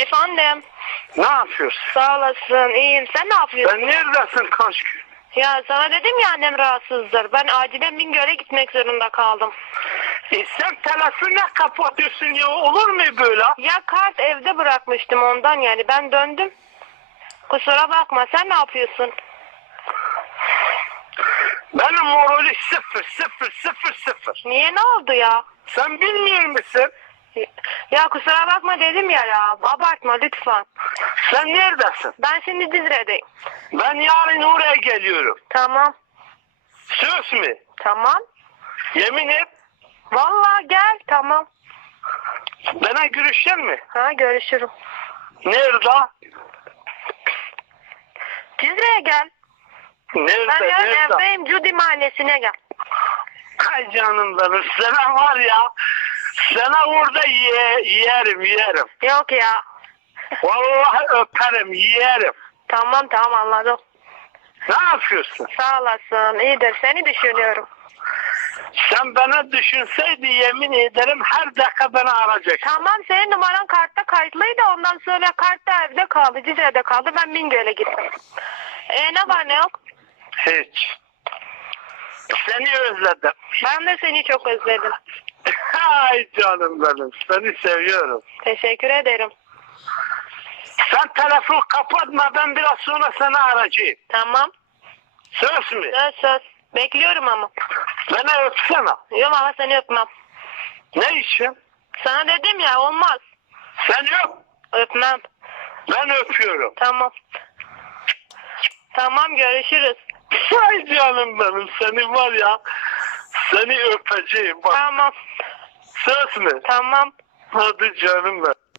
Efendim. Ne yapıyorsun? Sağ olasın. İyiyim. Sen ne yapıyorsun? Sen neredesin kaç gün? Ya sana dedim ya annem rahatsızdır. Ben acilen Bingöl'e gitmek zorunda kaldım. E sen telefonu kapatıyorsun ya olur mu böyle? Ya kart evde bırakmıştım ondan yani. Ben döndüm. Kusura bakma. Sen ne yapıyorsun? Benim morali sıfır sıfır sıfır sıfır. Niye ne oldu ya? Sen bilmiyor musun? Ya kusura bakma dedim ya ya. Abartma lütfen. Sen neredesin? Ben şimdi Dizre'deyim. Ben yarın oraya geliyorum. Tamam. Söz mü? Tamam. Yemin et. Vallahi gel. Tamam. Bana görüşecek mi? Ha görüşürüm. Nerede? Dizre'ye gel. Nerede? Ben yarın Nerede? evdeyim. Cudi mahallesine gel. Ay canım benim. Sana var ya. Sana orada ye, yerim yerim. Yok ya. Vallahi öperim yerim. Tamam tamam anladım. Ne yapıyorsun? Sağ olasın. İyidir. Seni düşünüyorum. Sen bana düşünseydi yemin ederim her dakika beni arayacaksın. Tamam senin numaran kartta kayıtlıydı. Ondan sonra kart da evde kaldı. Cizre'de kaldı. Ben Bingöl'e gittim. E ne var ne yok? Hiç. Seni özledim. Ben de seni çok özledim. Ay canım benim. Seni seviyorum. Teşekkür ederim. Sen telefon kapatma ben biraz sonra seni arayacağım. Tamam. Söz mü? Söz söz. Bekliyorum ama. Beni öpsene. Yok ama seni öpmem. Ne işin? Sana dedim ya olmaz. Sen öp. Öpmem. Ben öpüyorum. Tamam. Tamam görüşürüz. Ay canım benim. Seni var ya. Seni öpeceğim. Bak Tamam. Söz mü? Tamam. Hadi canım benim.